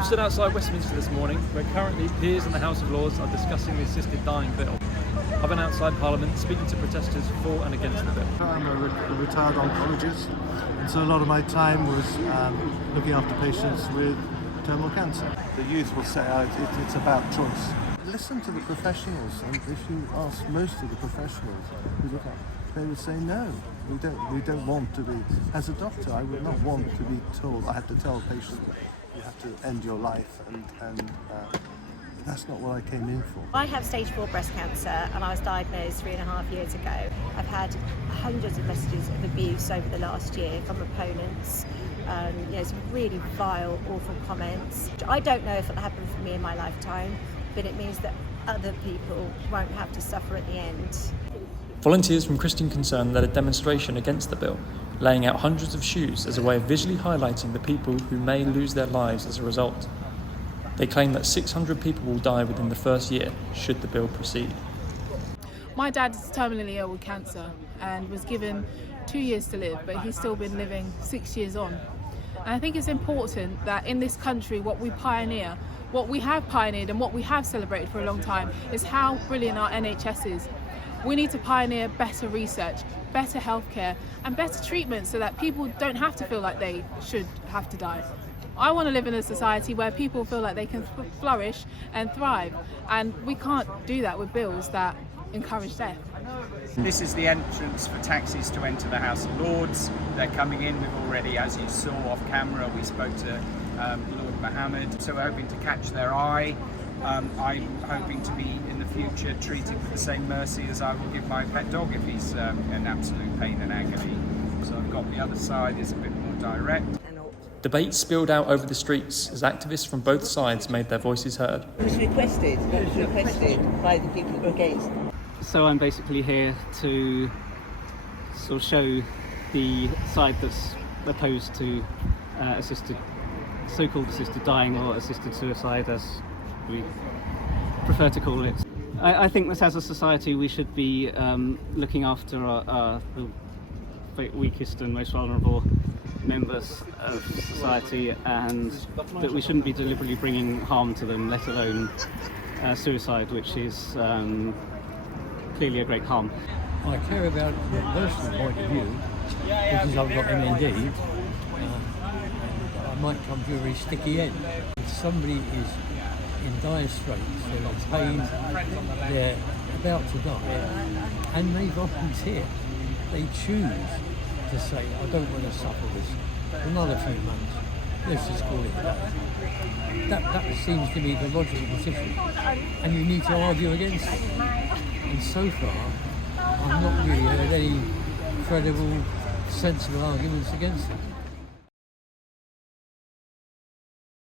I'm stood outside Westminster this morning, where currently peers in the House of Lords are discussing the assisted dying bill. I've been outside Parliament speaking to protesters for and against the bill. I'm a retired oncologist, and so a lot of my time was looking after patients with terminal cancer. The youth will say it's about choice. Listen to the professionals, and if you ask most of the professionals who look at, they would say no. We don't want to be. As a doctor, I would not want to be told. I have to tell a patient you have to end your life, and that's not what I came in for. I have stage 4 breast cancer, and I was diagnosed 3.5 years ago. I've had hundreds of messages of abuse over the last year from opponents. Some really vile, awful comments. I don't know if it'll happen for me in my lifetime, but it means that other people won't have to suffer at the end. Volunteers from Christian Concern led a demonstration against the bill, laying out hundreds of shoes as a way of visually highlighting the people who may lose their lives as a result. They claim that 600 people will die within the first year should the bill proceed. My dad is terminally ill with cancer and was given 2 years to live, but he's still been living 6 years on. And I think it's important that in this country, what we pioneer, what we have pioneered and what we have celebrated for a long time is how brilliant our NHS is. We need to pioneer better research, better healthcare and better treatment so that people don't have to feel like they should have to die. I want to live in a society where people feel like they can flourish and thrive, and we can't do that with bills that encourage death. This is the entrance for taxis to enter the House of Lords. They're coming in. We've already, as you saw off camera, we spoke to Lord Mohammed, so we're hoping to catch their eye. I'm hoping to be in the future treated with the same mercy as I will give my pet dog if he's in absolute pain and agony. So I've got the other side is a bit more direct. Debate spilled out over the streets as activists from both sides made their voices heard. It was requested by the people who were against. So I'm basically here to sort of show the side that's opposed to so-called assisted dying or assisted suicide, as we prefer to call it. I think that as a society we should be looking after the weakest and most vulnerable members of society, and that we shouldn't be deliberately bringing harm to them, let alone suicide, which is clearly a great harm. I care about it from a personal point of view because I've got MND. I might come to a very sticky end. If somebody is in dire straits, they're in pain, they're about to die, and they volunteer, they choose to say, I don't want to suffer this for another few months, let's just call it that. That seems to me the logical position, and you need to argue against it. And so far, I've not really heard any credible, sensible arguments against it.